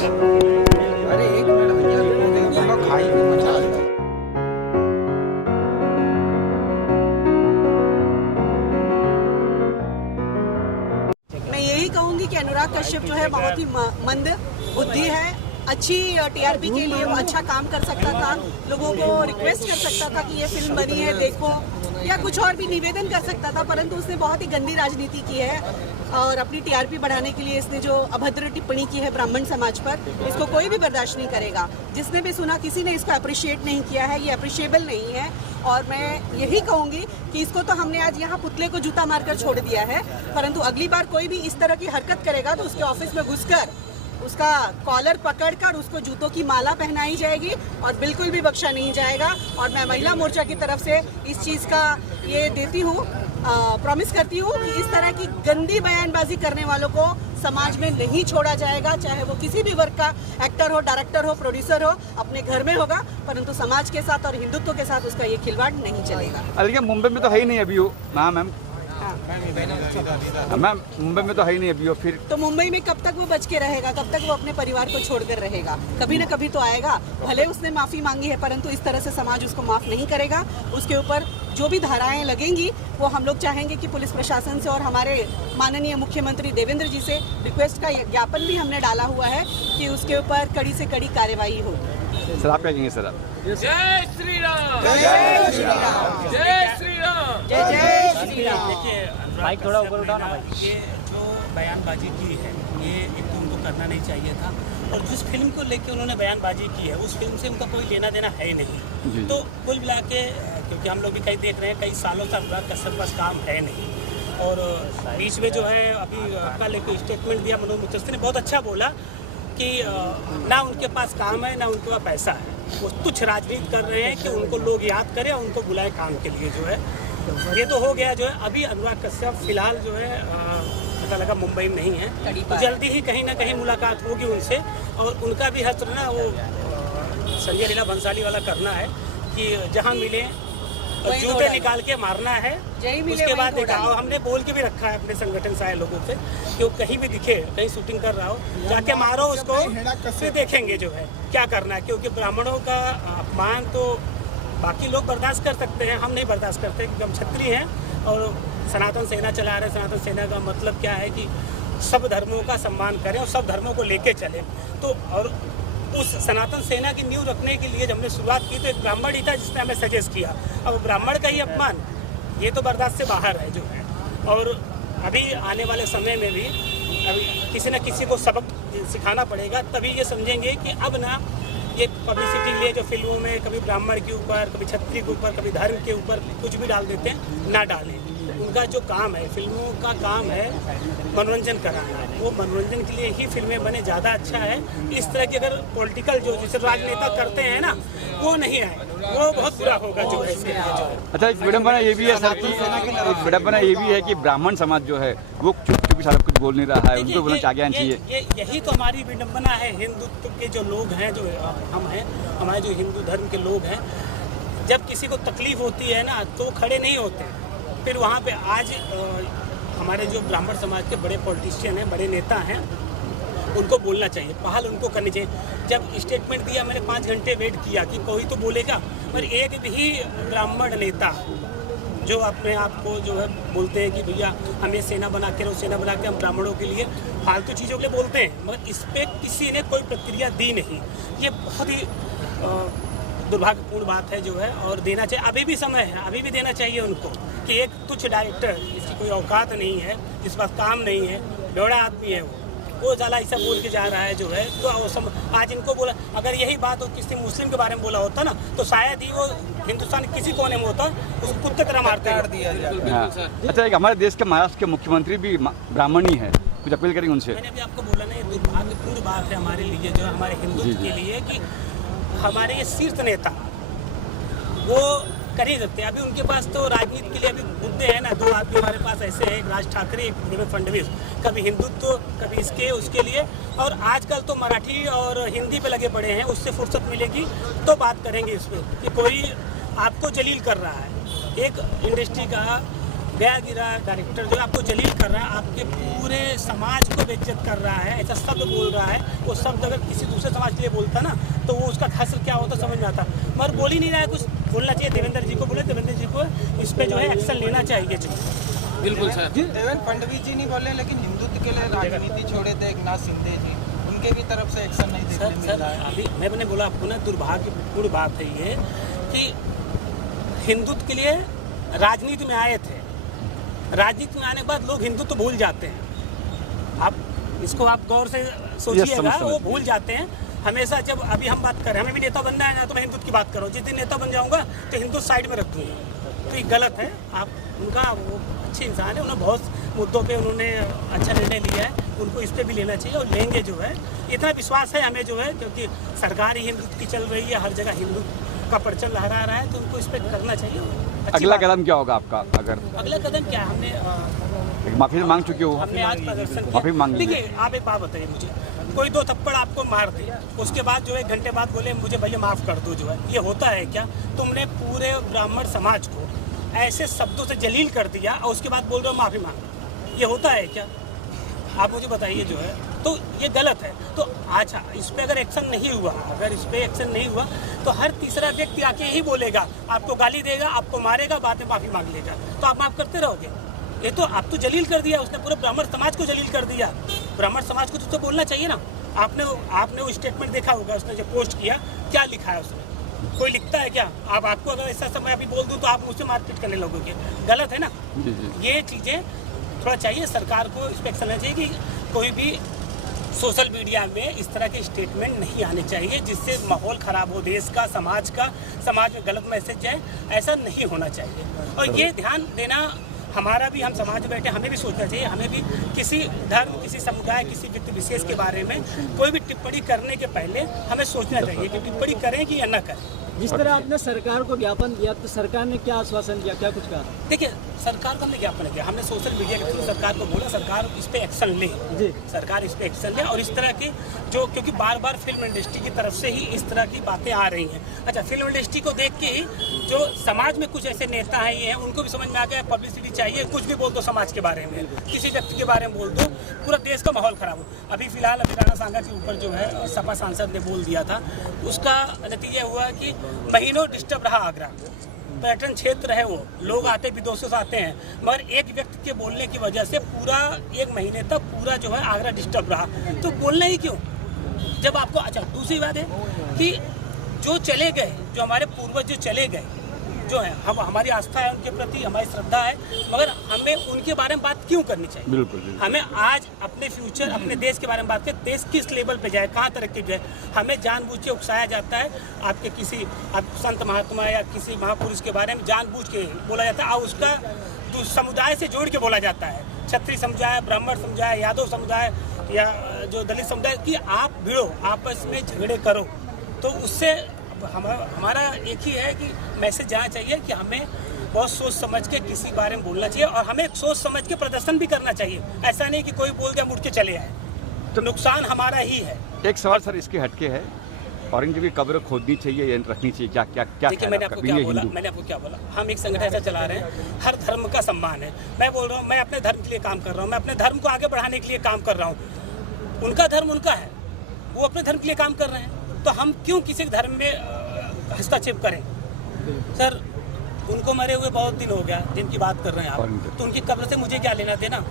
अरे एक मिनट भैया, खाई भी मचा दो। मैं यही कहूंगी कि अनुराग कश्यप जो है बहुत ही मंद बुद्धि है। अच्छी टीआरपी के लिए वो अच्छा काम कर सकता था, लोगों को रिक्वेस्ट कर सकता था कि ये फिल्म बनी है देखो, या कुछ और भी निवेदन कर सकता था, परंतु उसने बहुत ही गंदी राजनीति की है और अपनी टीआरपी बढ़ाने के लिए इसने जो अभद्र टिप्पणी की है ब्राह्मण समाज पर, इसको कोई भी बर्दाश्त नहीं करेगा। जिसने भी सुना किसी ने इसको अप्रिशिएट नहीं किया है, ये अप्रिशिएबल नहीं है। और मैं यही कहूंगी कि इसको तो हमने आज यहाँ पुतले को जूता मारकर छोड़ दिया है, परंतु अगली बार कोई भी इस तरह की हरकत करेगा तो उसके ऑफिस में घुसकर उसका कॉलर पकड़कर उसको जूतों की माला पहनाई जाएगी और बिल्कुल भी बख्शा नहीं जाएगा। और मैं महिला मोर्चा की तरफ से इस चीज़ का ये देती हूँ, प्रॉमिस करती हूँ कि इस तरह की गंदी बयानबाजी करने वालों को समाज में नहीं छोड़ा जाएगा, चाहे वो किसी भी वर्ग का एक्टर हो, डायरेक्टर हो, प्रोड्यूसर हो, अपने घर में होगा, परंतु समाज के साथ और हिंदुत्व के साथ उसका ये खिलवाड़ नहीं चलेगा। लेकिन मुंबई में तो है ही नहीं अभी वो मैम मुंबई में तो है ही नहीं अभी वो, फिर तो मुंबई में कब तक वो बच के रहेगा, कब तक वो अपने परिवार को छोड़कर रहेगा? कभी न कभी तो आएगा। भले उसने माफी मांगी है, परंतु इस तरह से समाज उसको माफ नहीं करेगा। उसके ऊपर जो भी धाराएं लगेंगी वो हम लोग चाहेंगे कि पुलिस प्रशासन से और हमारे माननीय मुख्यमंत्री देवेंद्र जी से रिक्वेस्ट का ज्ञापन भी हमने डाला हुआ है कि उसके ऊपर कड़ी से कड़ी कार्यवाही हो। सर आप क्या कहेंगे? सर आप जय श्री राम, जय श्री राम, जय श्री राम, जय श्री राम। देखिए, माइक थोड़ा ऊपर उठाओ ना भाई। ये जो बयानबाजी की है, ये एक तो उनको करना नहीं चाहिए था, और जिस फिल्म को लेके उन्होंने बयानबाजी की है उस फिल्म से उनका कोई लेना देना है ही नहीं। तो कुल मिला के, क्योंकि हम लोग भी कई देख रहे हैं, कई सालों से अनुराग कश्यप का काम है नहीं, और बीच में जो है अभी कल एक स्टेटमेंट दिया मनोज मुखर्जी ने, बहुत अच्छा बोला कि ना उनके पास काम है ना उनके पास पैसा है, वो तुच्छ राजनीति कर रहे हैं कि उनको लोग याद करें और उनको बुलाए काम के लिए। जो है ये तो हो गया। जो है अभी अनुराग कश्यप फिलहाल जो है पता लगा मुंबई में नहीं है, तो जल्दी ही कहीं ना कहीं मुलाकात होगी उनसे, और उनका भी हस्त ना वो संजय लीला भंसाली वाला करना है कि जहाँ मिले जूते निकाल के मारना है। उसके बाद देखा, और हमने बोल के भी रखा है अपने संगठन से आए लोगों से कि वो कहीं भी दिखे, कहीं शूटिंग कर रहा हो, जाके मारो उसको, फिर देखेंगे जो है क्या करना है। क्योंकि ब्राह्मणों का अपमान तो बाकी लोग बर्दाश्त कर सकते हैं, हम नहीं बर्दाश्त करते, क्योंकि हम क्षत्रिय हैं और सनातन सेना चला रहे हैं। सनातन सेना का मतलब क्या है कि सब धर्मों का सम्मान करें और सब धर्मों को लेके चलें। तो और उस सनातन सेना की नींव रखने के लिए जब हमने शुरुआत की तो एक ब्राह्मण ही था जिसने हमें सजेस्ट किया। अब ब्राह्मण का ही अपमान, ये तो बर्दाश्त से बाहर है जो है। और अभी आने वाले समय में भी अभी किसी न किसी को सबक सिखाना पड़ेगा, तभी ये समझेंगे कि अब ना ये पब्लिसिटी लिए जो फिल्मों में कभी ब्राह्मण के ऊपर, कभी क्षत्रिय के ऊपर, कभी धर्म के ऊपर कुछ भी डाल देते हैं, ना डालें। उनका जो काम है, फिल्मों का काम है मनोरंजन कराना, वो मनोरंजन के लिए ही फिल्में बने, ज़्यादा अच्छा है। इस तरह की अगर पॉलिटिकल जो जैसे राजनेता करते हैं ना, वो नहीं आए, वो बहुत बुरा होगा जो है इसके लिए जो है। अच्छा, एक विडम्बना ये भी है सर कि एक विडम्बना ये भी है कि ब्राह्मण समाज जो है वो चुपचाप सारा कुछ बोल नहीं रहा है, उनको बोलना चाहिए चाहिए। यही तो हमारी विडम्बना है। हिंदुत्व के जो लोग हैं, जो हम हैं, हमारे जो हिंदू धर्म के लोग हैं, जब किसी को तकलीफ होती है ना तो खड़े नहीं होते। फिर वहाँ पे आज हमारे जो ब्राह्मण समाज के बड़े पॉलिटिशियन हैं, बड़े नेता हैं, उनको बोलना चाहिए, पहल उनको करनी चाहिए। जब स्टेटमेंट दिया मैंने 5 घंटे वेट किया कि कोई तो बोलेगा, पर एक भी ब्राह्मण नेता जो अपने आप को जो है बोलते हैं कि भैया हमें सेना बना के, सेना बना के हम ब्राह्मणों के लिए फालतू चीज़ों के लिए बोलते हैं, मगर इस पर किसी ने कोई प्रतिक्रिया दी नहीं। ये बहुत ही दुर्भाग्यपूर्ण बात है जो है, और देना चाहिए। अभी भी समय है, अभी भी देना चाहिए उनको कि एक तुच्छ डायरेक्टर जिसकी कोई औकात नहीं है, जिस पास काम नहीं है, बेवड़ा आदमी है, वो ज़्यादा ऐसा बोल के जा रहा है जो है। तो आज इनको बोला, अगर यही बात हो किसी मुस्लिम के बारे में बोला होता ना, तो शायद ही वो हिंदुस्तान के किसी कोने में होता, उसको कुत्ते तरह मारते हैं। अच्छा, एक हमारे देश के महाराष्ट्र के मुख्यमंत्री भी ब्राह्मण ही है, कुछ अपील करेंगे उनसे? मैंने अभी आपको बोला ना, ये दुर्भाग्यपूर्ण बात है हमारे लिए, जो है हमारे हिंदुत्व के लिए, कि हमारे ये शीर्ष नेता वो कर ही सकते हैं। अभी उनके पास तो राजनीति के लिए अभी मुद्दे हैं ना, 2 आदमी हमारे पास ऐसे हैं, एक राज ठाकरे, एक देवेंद्र फडणवीस, कभी हिंदुत्व कभी इसके उसके लिए। और आजकल तो मराठी और हिंदी पे लगे पड़े हैं, उससे फुर्सत मिलेगी तो बात करेंगे इस पर कि कोई आपको जलील कर रहा है। एक इंडस्ट्री का गया गिरा डायरेक्टर जो आपको जलील कर रहा है, आपके पूरे समाज को बेइज्जत कर रहा है, ऐसा शब्द बोल रहा है, वो शब्द अगर किसी दूसरे समाज के लिए बोलता ना तो वो उसका हश्र क्या होता समझ में आता, मगर बोल ही नहीं रहा है, कुछ बोलना चाहिए। देवेंद्र जी को बोले, देवेंद्र जी को इस पर जो है एक्शन लेना चाहिए जो। बिल्कुल सर। देवेंद्र फडणवीस जी नहीं बोले, लेकिन हिंदुत्व के लिए राजनीति छोड़े थे एकनाथ शिंदे जी, उनके भी तरफ से एक्शन नहीं देखने मिल रहा है। अभी मैंने बोला आपको ना, दुर्भाग्यपूर्ण बात है ये कि हिंदुत्व के लिए राजनीति में आए थे, राजनीति में आने के बाद लोग हिंदुत्व भूल जाते हैं। आप इसको आप गौर से सोचिएगा, वो भूल जाते हैं हमेशा। जब अभी हम बात करें, हमें भी नेता बनना है ना, तो मैं हिंदुत्व की बात करूँ, जिस दिन नेता बन जाऊँगा तो हिंदुत्व साइड में रख दूँगा, तो ये गलत है। आप उनका वो अच्छे इंसान है, उन्होंने बहुत मुद्दों पे उन्होंने अच्छा निर्णय लिया है, उनको इस पर भी लेना चाहिए और लेंगे जो है। इतना विश्वास है हमें जो है, क्योंकि सरकार ही हिंदुत्व की चल रही है, हर जगह हिंदुत्व का परचम लहरा रहा है, तो उनको इस पर करना चाहिए। अगला कदम क्या होगा आपका? अगर अगला कदम क्या, हमने माफी मांग चुके हो, हमने आज प्रदर्शन माफी मांग ली। देखिए आप एक बात बताइए मुझे, कोई 2 थप्पड़ आपको मार दे, उसके बाद जो 1 घंटे बाद बोले मुझे भैया माफ़ कर दो, जो है ये होता है क्या? तुमने पूरे ब्राह्मण समाज को ऐसे शब्दों से जलील कर दिया और उसके बाद बोल रहे हो माफ़ी मांग, ये होता है क्या? आप मुझे बताइए जो है, तो ये गलत है। तो अच्छा, इस पर अगर एक्शन नहीं हुआ, अगर इस पर एक्शन नहीं हुआ तो हर तीसरा व्यक्ति आके यही बोलेगा, आपको गाली देगा, आपको मारेगा, बाद में माफ़ी मांग लेगा, तो आप माफ़ करते रहोगे? ये तो आप तो जलील कर दिया उसने, पूरे ब्राह्मण समाज को जलील कर दिया। ब्राह्मण समाज को तो बोलना चाहिए ना। आपने वो स्टेटमेंट देखा होगा, उसने जो पोस्ट किया, क्या लिखा है उसने? कोई लिखता है क्या? आपको अगर ऐसा समय अभी बोल दूँ तो आप मुझसे मारपीट करने लगोगे, गलत है ना। ये चीज़ें थोड़ा चाहिए, सरकार को इस पर एक्शन लेना चाहिए कि कोई भी सोशल मीडिया में इस तरह के स्टेटमेंट नहीं आने चाहिए जिससे माहौल ख़राब हो देश का, समाज में गलत मैसेज जाए, ऐसा नहीं होना चाहिए। और ये ध्यान देना हमारा भी, हम समाज में बैठे, हमें भी सोचना चाहिए, हमें भी किसी धर्म, किसी समुदाय, किसी व्यक्ति विशेष के बारे में कोई भी टिप्पणी करने के पहले हमें सोचना चाहिए कि टिप्पणी करें कि या न करें। जिस तरह आपने सरकार को ज्ञापन दिया, तो सरकार ने क्या आश्वासन दिया, क्या कुछ कहा? देखिए, सरकार को हमने ज्ञापन किया, हमने सोशल मीडिया के थ्रू सरकार को बोला सरकार इस पे एक्शन ले, सरकार इस पे एक्शन ले। और इस तरह की जो, क्योंकि बार बार फिल्म इंडस्ट्री की तरफ से ही इस तरह की बातें आ रही हैं। अच्छा, फिल्म इंडस्ट्री को देख के ही जो समाज में कुछ ऐसे नेता हैं ये हैं, उनको भी समझ में आ गया पब्लिसिटी चाहिए, कुछ भी बोल दो समाज के बारे में, किसी व्यक्ति के बारे में बोल दो, पूरा देश का माहौल खराब हो। अभी फिलहाल राणा सांगा के ऊपर जो है सपा सांसद ने बोल दिया था, उसका नतीजा हुआ कि महीनों डिस्टर्ब रहा आगरा। पर्यटन क्षेत्र है, वो लोग आते विदेशों से आते हैं, मगर एक व्यक्ति के बोलने की वजह से पूरा 1 महीने तक पूरा जो है आगरा डिस्टर्ब रहा। तो बोलना ही क्यों जब आपको। अच्छा, दूसरी बात है कि जो चले गए, जो हमारे पूर्वज जो चले गए, जो है हमारी आस्था है उनके प्रति, हमारी श्रद्धा है, मगर हमें उनके बारे में बात क्यों करनी चाहिए? बिल्कुल। हमें आज अपने फ्यूचर, अपने देश के बारे में बात करें, देश किस लेवल पे जाए, कहाँ तरक्की जाए, हमें जानबूझ के उकसाया जाता है। आपके किसी संत महात्मा या किसी महापुरुष के बारे में जानबूझ के बोला जाता है और उसका समुदाय से जोड़ के बोला जाता है। क्षत्रिय समुदाय, ब्राह्मण समुदाय, यादव समुदाय या जो दलित समुदाय की आप भिड़ो, आपस में झगड़े करो, तो उससे हमारा एक ही है कि मैसेज जाना चाहिए कि हमें बहुत सोच समझ के किसी बारे में बोलना चाहिए और हमें सोच समझ के प्रदर्शन भी करना चाहिए। ऐसा नहीं कि कोई बोल दिया मुड़ के चले आए, तो नुकसान हमारा ही है। एक सवाल सर इसके हटके है, औरंगजेब की कब्र खोदनी चाहिए या रखनी चाहिए, क्या देखिए, मैंने आपको क्या बोला, हम एक संगठन ऐसा चला रहे हैं, हर धर्म का सम्मान है। मैं बोल रहा हूँ, मैं अपने धर्म के लिए काम कर रहा हूँ, मैं अपने धर्म को आगे बढ़ाने के लिए काम कर रहा हूँ। उनका धर्म उनका है, वो अपने धर्म के लिए काम कर रहे हैं, तो हम क्यों किसी धर्म में हस्तक्षेप करें? सर, उनको मरे हुए बहुत दिन हो गया, जिनकी बात कर रहे हैं आप, तो उनकी कब्र से मुझे क्या लेना देना?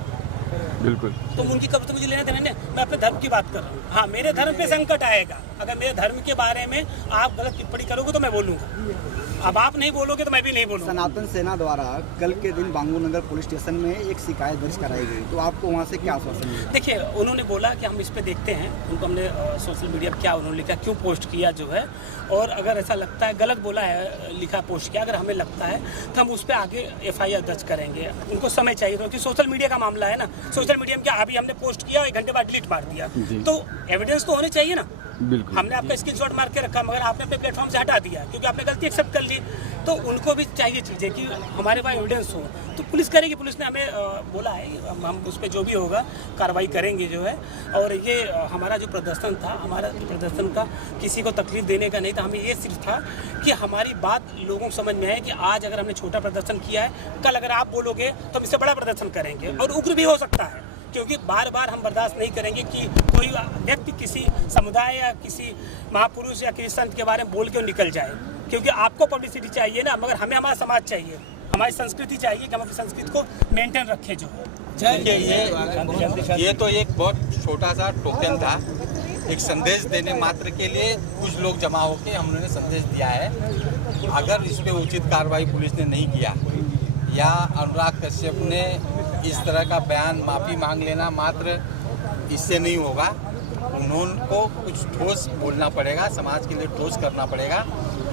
बिल्कुल, तो उनकी कब्र से मुझे लेना देना नहीं, मैं अपने धर्म की बात कर रहा हूँ। हाँ, मेरे धर्म पे संकट आएगा, अगर मेरे धर्म के बारे में आप गलत टिप्पणी करोगे तो मैं बोलूँगा, अब आप नहीं बोलोगे तो मैं भी नहीं बोलूँगा। सनातन सेना द्वारा कल के दिन बांगू नगर पुलिस स्टेशन में एक शिकायत दर्ज कराई गई, तो आपको वहाँ से क्या आश्वासन मिला? देखिए, उन्होंने बोला कि हम इस पे देखते हैं, उनको हमने सोशल मीडिया पर क्या उन्होंने लिखा, क्यों पोस्ट किया जो है, और अगर ऐसा लगता है गलत बोला है, लिखा पोस्ट किया, अगर हमें लगता है तो हम उस पर आगे FIR दर्ज करेंगे। उनको समय चाहिए, क्योंकि सोशल मीडिया का मामला है ना। सोशल मीडिया में क्या, अभी हमने पोस्ट किया, 1 घंटे बाद डिलीट मार दिया, तो एविडेंस तो होने चाहिए ना। बिल्कुल। हमने आपका स्क्रीनशॉट मार के रखा, मगर आपने अपने प्लेटफॉर्म से हटा दिया क्योंकि आपने गलती एक्सेप्ट कर ली। तो उनको भी चाहिए चीज़ें कि हमारे पास एविडेंस हो, तो पुलिस करेगी। पुलिस ने हमें बोला है, हम उस पर जो भी होगा कार्रवाई करेंगे जो है। और ये हमारा जो प्रदर्शन था, हमारा प्रदर्शन का किसी को तकलीफ देने का नहीं था, हमें ये सिर्फ था कि हमारी बात लोगों को समझ में आए कि आज अगर हमने छोटा प्रदर्शन किया है, कल अगर आप बोलोगे तो हम इससे बड़ा प्रदर्शन करेंगे और उग्र भी हो सकता है, क्योंकि बार बार हम बर्दाश्त नहीं करेंगे कि कोई व्यक्ति किसी समुदाय या किसी महापुरुष या किसी संत के बारे में बोल के निकल जाए। क्योंकि आपको पब्लिसिटी चाहिए ना, मगर हमें हमारा समाज चाहिए, हमारी संस्कृति चाहिए कि हम अपनी संस्कृति को मेंटेन रखें जो है। देखिए ये तो एक बहुत छोटा सा टोकन था, एक संदेश देने मात्र के लिए कुछ लोग जमा होकर हमने संदेश दिया है। अगर इस पर उचित कार्रवाई पुलिस ने नहीं किया या अनुराग कश्यप ने इस तरह का बयान, माफ़ी मांग लेना मात्र इससे नहीं होगा, उनको कुछ ठोस बोलना पड़ेगा, समाज के लिए ठोस करना पड़ेगा।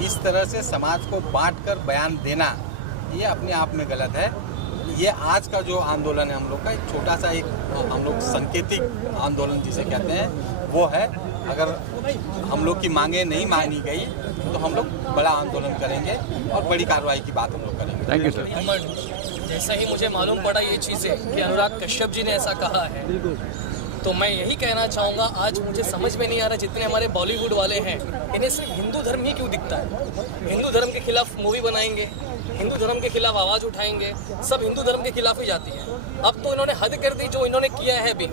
इस तरह से समाज को बांटकर बयान देना ये अपने आप में गलत है। ये आज का जो आंदोलन है हम लोग का, एक छोटा सा एक हम लोग सांकेतिक आंदोलन जिसे कहते हैं वो है। अगर हम लोग की मांगे नहीं मानी गई तो हम लोग बड़ा आंदोलन करेंगे और बड़ी कार्रवाई की बात हम लोग करेंगे। Thank you sir. जैसा ही मुझे मालूम पड़ा ये चीज़ें कि अनुराग कश्यप जी ने ऐसा कहा है, तो मैं यही कहना चाहूँगा, आज मुझे समझ में नहीं आ रहा जितने हमारे बॉलीवुड वाले हैं इन्हें सिर्फ हिंदू धर्म ही क्यों दिखता है। हिंदू धर्म के खिलाफ मूवी बनाएंगे, हिंदू धर्म के खिलाफ आवाज़ उठाएंगे, सब हिंदू धर्म के खिलाफ ही जाती है। अब तो इन्होंने हद कर दी, जो इन्होंने किया है भी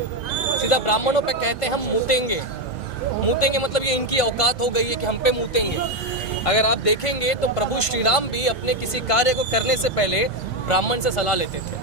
सीधा ब्राह्मणों पे कहते हैं हम मूतेंगे। मूतेंगे मतलब ये इनकी औकात हो गई है कि हम पे मूतेंगे। अगर आप देखेंगे तो प्रभु श्री राम भी अपने किसी कार्य को करने से पहले ब्राह्मण से सलाह लेते थे,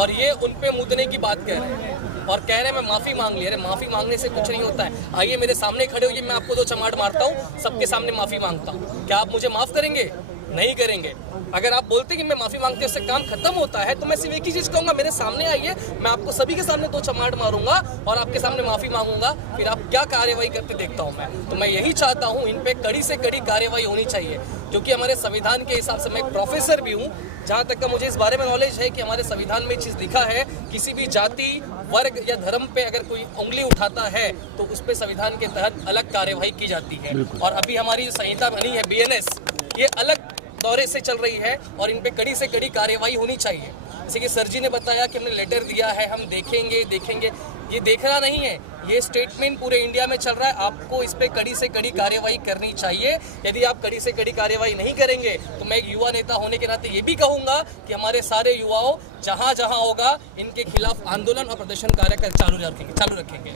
और ये उन पे मूतने की बात कह रहे हैं और कह रहे हैं मैं माफ़ी मांग ली। अरे माफ़ी मांगने से कुछ नहीं होता है। आइए मेरे सामने खड़े होइए, मैं आपको 2 चमाट मारता हूँ, सबके सामने माफ़ी मांगता हूँ। क्या आप मुझे माफ़ करेंगे? नहीं करेंगे। अगर आप बोलते कि मैं माफ़ी मांगते उससे काम खत्म होता है, तो मैं सिर्फ एक ही चीज़ कहूँगा, मेरे सामने आइए, मैं आपको सभी के सामने 2 चमाट मारूंगा और आपके सामने माफ़ी मांगूंगा, फिर आप क्या कार्रवाई करते देखता हूँ मैं। तो मैं यही चाहता हूँ, इन पे कड़ी से कड़ी कार्रवाई होनी चाहिए, क्योंकि हमारे संविधान के हिसाब से, मैं एक प्रोफेसर भी हूँ, जहाँ तक का मुझे इस बारे में नॉलेज है कि हमारे संविधान में चीज़ लिखा है, किसी भी जाति, वर्ग या धर्म पे अगर कोई उंगली उठाता है तो उस पर संविधान के तहत अलग कार्यवाही की जाती है। और अभी हमारी संहिता बनी है BNS, ये अलग दौरे से चल रही है और इन पे कड़ी से कड़ी कार्रवाई होनी चाहिए। जैसे कि सर जी ने बताया कि हमने लेटर दिया है, हम देखेंगे। ये देखना नहीं है, ये स्टेटमेंट पूरे इंडिया में चल रहा है। आपको इस पे कड़ी से कड़ी कार्रवाई करनी चाहिए। यदि आप कड़ी से कड़ी कार्रवाई नहीं करेंगे तो मैं एक युवा नेता होने के नाते ये भी कहूँगा कि हमारे सारे युवाओं जहाँ जहाँ होगा इनके खिलाफ आंदोलन और प्रदर्शन कार्य चालू रखेंगे।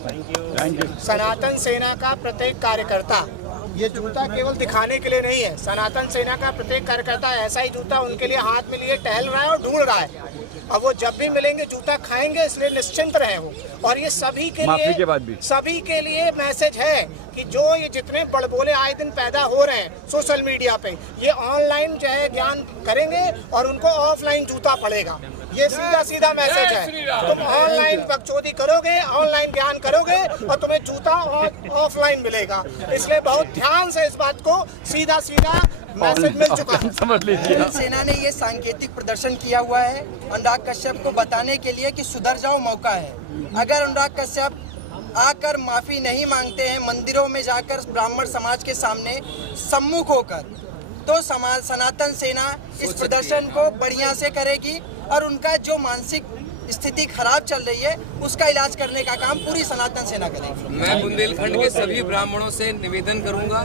Thank you. सनातन सेना का प्रत्येक कार्यकर्ता, ये जूता केवल दिखाने के लिए नहीं है, सनातन सेना का प्रत्येक कार्यकर्ता ऐसा ही जूता उनके लिए हाथ में लिए टहल रहा है और ढूंढ रहा है। अब वो जब भी मिलेंगे जूता खाएंगे, इसलिए निश्चिंत रहे वो। और ये सभी के लिए मैसेज है कि जो ये जितने बड़बोले आए दिन पैदा हो रहे हैं सोशल मीडिया पे, ये ऑनलाइन जो है ज्ञान करेंगे और उनको ऑफलाइन जूता पड़ेगा। ये सीधा मैसेज है। तुम ऑनलाइन बकचोदी करोगे, ऑनलाइन ज्ञान करोगे और तुम्हें जूता ऑफलाइन मिलेगा। इसलिए बहुत ध्यान से इस बात को सीधा मैसेज मिल चुका है। समझ लीजिए। सेना ने ये सांकेतिक प्रदर्शन किया हुआ है अनुराग कश्यप को बताने के लिए कि सुधर जाओ, मौका है। अगर अनुराग कश्यप आकर माफी नहीं मांगते हैं, मंदिरों में जाकर ब्राह्मण समाज के सामने सम्मुख होकर, तो सनातन सेना इस प्रदर्शन को बढ़िया से करेगी और उनका जो मानसिक स्थिति खराब चल रही है उसका इलाज करने का काम पूरी सनातन सेना करेगी। मैं बुंदेलखंड के सभी ब्राह्मणों से निवेदन करूंगा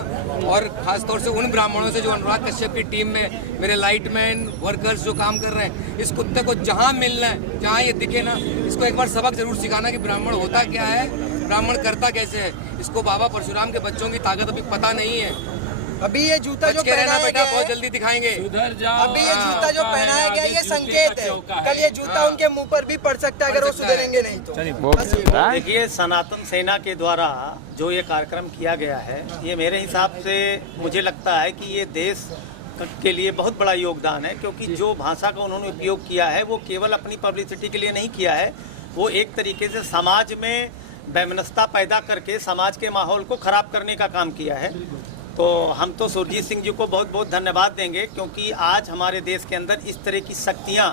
और खासतौर से उन ब्राह्मणों से जो अनुराग कश्यप की टीम में मेरे लाइटमैन वर्कर्स जो काम कर रहे हैं, इस कुत्ते को जहां मिलना है, जहां ये दिखे ना, इसको एक बार सबक जरूर सिखाना कि ब्राह्मण होता क्या है, ब्राह्मण करता कैसे है। इसको बाबा परशुराम के बच्चों की ताकत अभी पता नहीं है। अभी ये जूता जो पहनाया गया है, बहुत जल्दी दिखाएंगे। अभी ये जूता जो पहनाया गया ये संकेत है, कल ये जूता उनके मुंह पर भी पड़ सकता है अगर वो सुधरेंगे नहीं तो। देखिए, सनातन सेना के द्वारा जो ये कार्यक्रम किया गया है, ये मेरे हिसाब से मुझे लगता है कि ये देश के लिए बहुत बड़ा योगदान है, क्योंकि जो भाषा का उन्होंने उपयोग किया है वो केवल अपनी पब्लिसिटी के लिए नहीं किया है, वो एक तरीके से समाज में वैमनस्यता पैदा करके समाज के माहौल को खराब करने का काम किया है। तो हम तो सुरजीत सिंह जी को बहुत बहुत धन्यवाद देंगे, क्योंकि आज हमारे देश के अंदर इस तरह की शक्तियाँ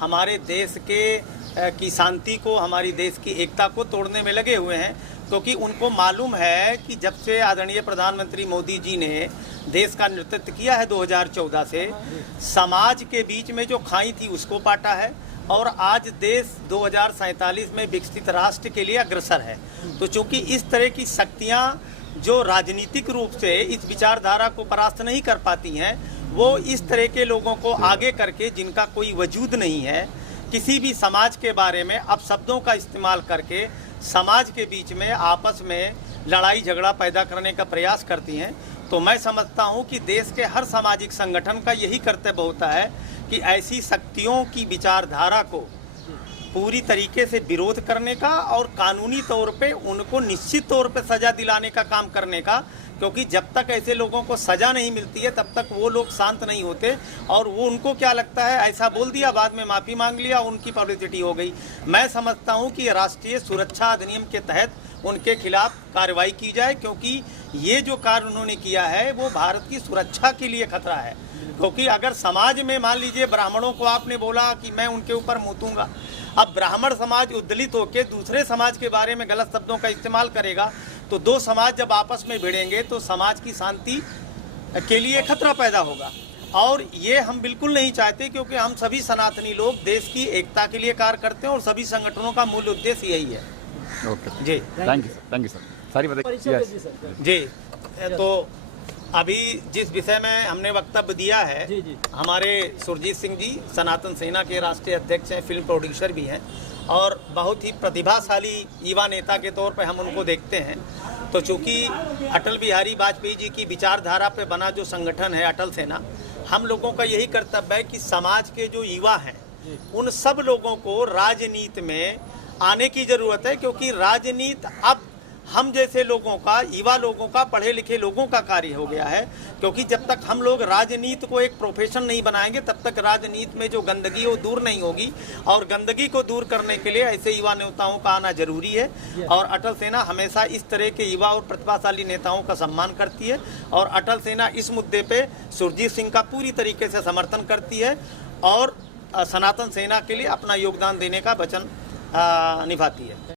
हमारे देश की शांति को, हमारी देश की एकता को तोड़ने में लगे हुए हैं। क्योंकि उनको मालूम है कि जब से आदरणीय प्रधानमंत्री मोदी जी ने देश का नेतृत्व किया है 2014 से, समाज के बीच में जो खाई थी उसको पाटा है और आज देश 2047 में विकसित राष्ट्र के लिए अग्रसर है। तो चूंकि इस तरह की शक्तियां जो राजनीतिक रूप से इस विचारधारा को परास्त नहीं कर पाती हैं, वो इस तरह के लोगों को आगे करके, जिनका कोई वजूद नहीं है, किसी भी समाज के बारे में अपशब्दों का इस्तेमाल करके समाज के बीच में आपस में लड़ाई झगड़ा पैदा करने का प्रयास करती हैं। तो मैं समझता हूं कि देश के हर सामाजिक संगठन का यही कर्तव्य होता है कि ऐसी शक्तियों की विचारधारा को पूरी तरीके से विरोध करने का और कानूनी तौर पे उनको निश्चित तौर पे सज़ा दिलाने का काम करने का, क्योंकि जब तक ऐसे लोगों को सज़ा नहीं मिलती है तब तक वो लोग शांत नहीं होते। और वो उनको क्या लगता है, ऐसा बोल दिया, बाद में माफ़ी मांग लिया, उनकी पब्लिसिटी हो गई। मैं समझता हूँ कि राष्ट्रीय सुरक्षा अधिनियम के तहत उनके खिलाफ कार्रवाई की जाए, क्योंकि ये जो कार्य उन्होंने किया है वो भारत की सुरक्षा के लिए खतरा है। क्योंकि अगर समाज में मान लीजिए ब्राह्मणों को आपने बोला कि मैं उनके ऊपर मुँह, अब ब्राह्मण समाज उद्दलित होकर दूसरे समाज के बारे में गलत शब्दों का इस्तेमाल करेगा, तो दो समाज जब आपस में भिड़ेंगे तो समाज की शांति के लिए खतरा पैदा होगा। और ये हम बिल्कुल नहीं चाहते, क्योंकि हम सभी सनातनी लोग देश की एकता के लिए कार्य करते हैं और सभी संगठनों का मूल उद्देश्य यही है। ओके जी, थैंक यू सर, सारी बताइए जी। तो अभी जिस विषय में हमने वक्तव्य दिया है, हमारे सुरजीत सिंह जी सनातन सेना के राष्ट्रीय अध्यक्ष हैं, फिल्म प्रोड्यूसर भी हैं और बहुत ही प्रतिभाशाली युवा नेता के तौर पर हम उनको देखते हैं। तो चूँकि अटल बिहारी वाजपेयी जी की विचारधारा पे बना जो संगठन है अटल सेना, हम लोगों का यही कर्तव्य है कि समाज के जो युवा हैं उन सब लोगों को राजनीति में आने की ज़रूरत है, क्योंकि राजनीति अब हम जैसे लोगों का, युवा लोगों का, पढ़े लिखे लोगों का कार्य हो गया है। क्योंकि जब तक हम लोग राजनीति को एक प्रोफेशन नहीं बनाएंगे तब तक राजनीति में जो गंदगी वो दूर नहीं होगी, और गंदगी को दूर करने के लिए ऐसे युवा नेताओं का आना जरूरी है। और अटल सेना हमेशा इस तरह के युवा और प्रतिभाशाली नेताओं का सम्मान करती है और अटल सेना इस मुद्दे पर सुरजीत सिंह का पूरी तरीके से समर्थन करती है और सनातन सेना के लिए अपना योगदान देने का वचन निभाती है।